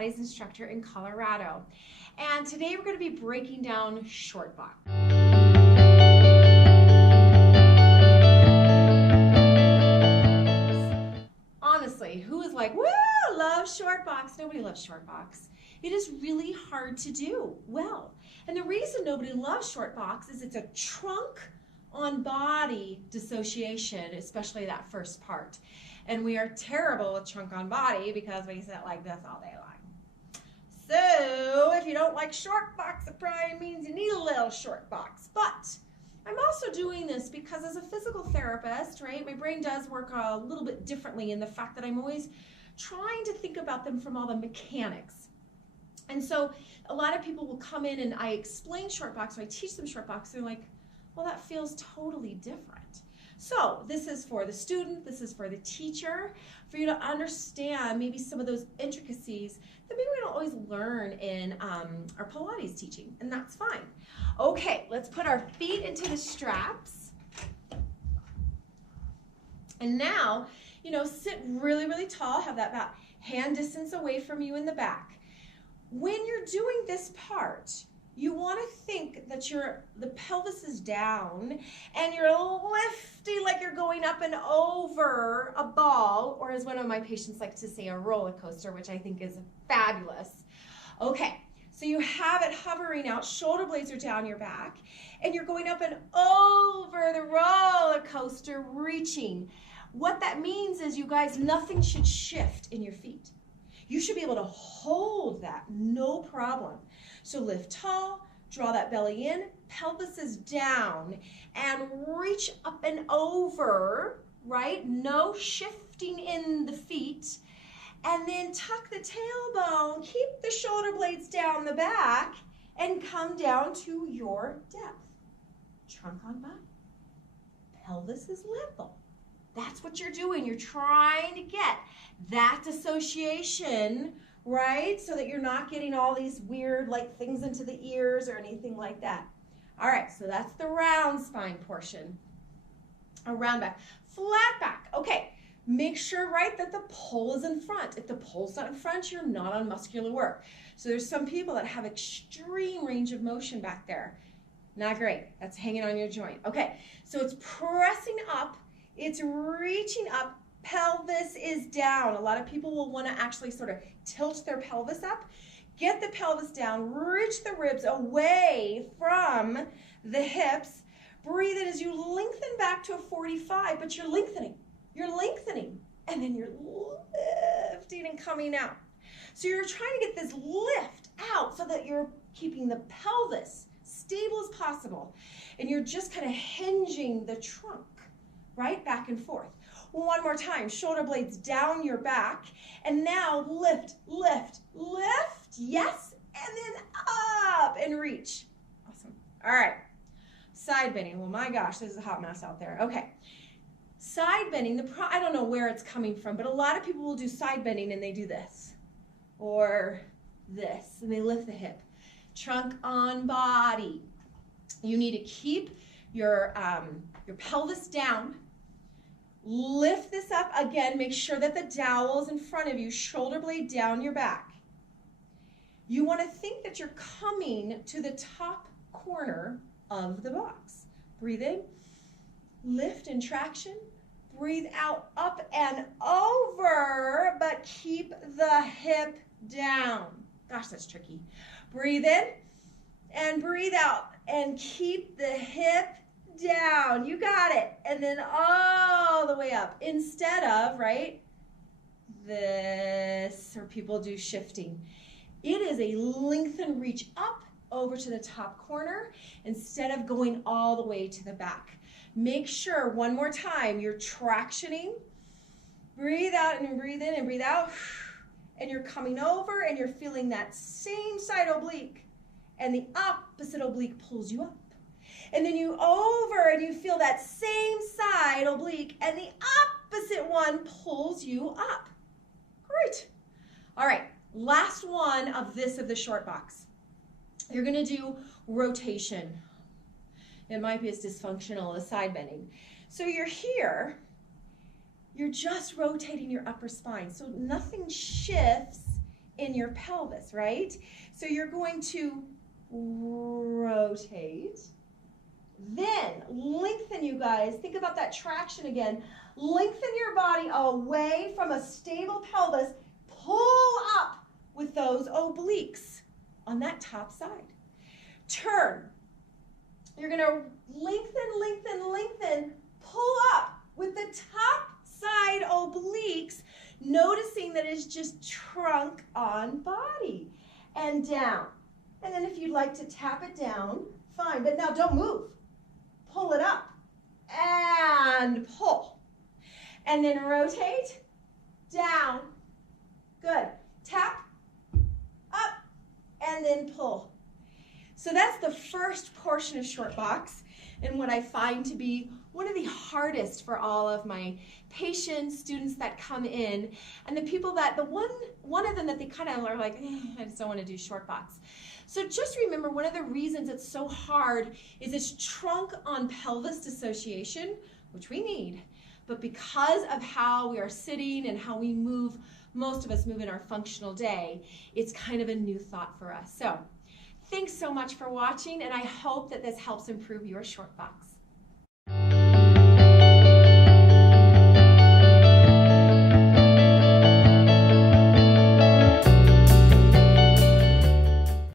Pilates instructor in Colorado. And today we're going to be breaking down short box. Honestly, who is like, woo, love short box? Nobody loves short box. It is really hard to do well. And the reason nobody loves short box is it's a trunk on body dissociation, especially that first part. And we are terrible with trunk on body because we sit like this all day long. So if you don't like short box, it probably means you need a little short box. But I'm also doing this because as a physical therapist, right, my brain does work a little bit differently in the fact that I'm always trying to think about them from all the mechanics. And so a lot of people will come in and I explain short box, or I teach them short box, they're like, well, that feels totally different. So this is for the student, this is for the teacher, for you to understand maybe some of those intricacies that maybe we don't always learn in our Pilates teaching, and that's fine. Okay, let's put our feet into the straps. And now, you know, sit really, really tall, have that about hand distance away from you in the back. When you're doing this part, you want to think that the pelvis is down and you're lifting like you're going up and over a ball, or as one of my patients likes to say, a roller coaster, which I think is fabulous. Okay, so you have it hovering out, shoulder blades are down your back, and you're going up and over the roller coaster, reaching. What that means is, you guys, nothing should shift in your feet. You should be able to hold that, no problem. So lift tall, draw that belly in, pelvis is down, and reach up and over, right? No shifting in the feet. And then tuck the tailbone, keep the shoulder blades down the back, and come down to your depth. Trunk on body. Pelvis is level. That's what you're doing. You're trying to get that dissociation, right? So that you're not getting all these weird like things into the ears or anything like that. All right, so that's the round spine portion. A round back. Flat back. Okay, make sure, right, that the pole is in front. If the pole's not in front, you're not on muscular work. So there's some people that have extreme range of motion back there. Not great. That's hanging on your joint. Okay, so it's pressing up. It's reaching up. Pelvis is down. A lot of people will want to actually sort of tilt their pelvis up. Get the pelvis down. Reach the ribs away from the hips. Breathe in as you lengthen back to a 45, but you're lengthening. You're lengthening. And then you're lifting and coming out. So you're trying to get this lift out so that you're keeping the pelvis stable as possible. And you're just kind of hinging the trunk, right? Back and forth. One more time, shoulder blades down your back, and now lift, lift, lift, yes, and then up and reach. Awesome. All right, side bending. Well, my gosh, this is a hot mess out there. Okay, side bending, I don't know where it's coming from, but a lot of people will do side bending and they do this, or this, and they lift the hip. Trunk on body. You need to keep your pelvis down. Lift this up again. Make sure that the dowel is in front of you. Shoulder blade down your back. You want to think that you're coming to the top corner of the box. Breathe in. Lift and traction. Breathe out, up and over, but keep the hip down. Gosh, that's tricky. Breathe in and breathe out and keep the hip down. You got it. And then all the way up instead of, right, this, or people do shifting. It is a lengthen reach up over to the top corner instead of going all the way to the back. Make sure, one more time, you're tractioning. Breathe out and breathe in and breathe out. And you're coming over and you're feeling that same side oblique, and the opposite oblique pulls you up. And then you over and you feel that same side oblique, and the opposite one pulls you up. Great. All right, last one of the short box. You're gonna do rotation. It might be as dysfunctional as side bending. So you're here, you're just rotating your upper spine. So nothing shifts in your pelvis, right? So you're going to rotate, then lengthen, you guys. Think about that traction again. Lengthen your body away from a stable pelvis. Pull up with those obliques on that top side. Turn. You're going to lengthen, lengthen, lengthen. Pull up with the top side obliques, noticing that it's just trunk on body. And down. And then if you'd like to tap it down, fine. But now don't move. Pull it up. And pull. And then rotate. Down. Good. Tap. Up. And then pull. So that's the first portion of short box, and what I find to be one of the hardest for all of my patients, students that come in, and the people that, one of them that they kind of are like, I just don't want to do short box. So just remember, one of the reasons it's so hard is this trunk on pelvis dissociation, which we need, but because of how we are sitting and how we move, most of us move in our functional day, it's kind of a new thought for us. So thanks so much for watching, and I hope that this helps improve your short box.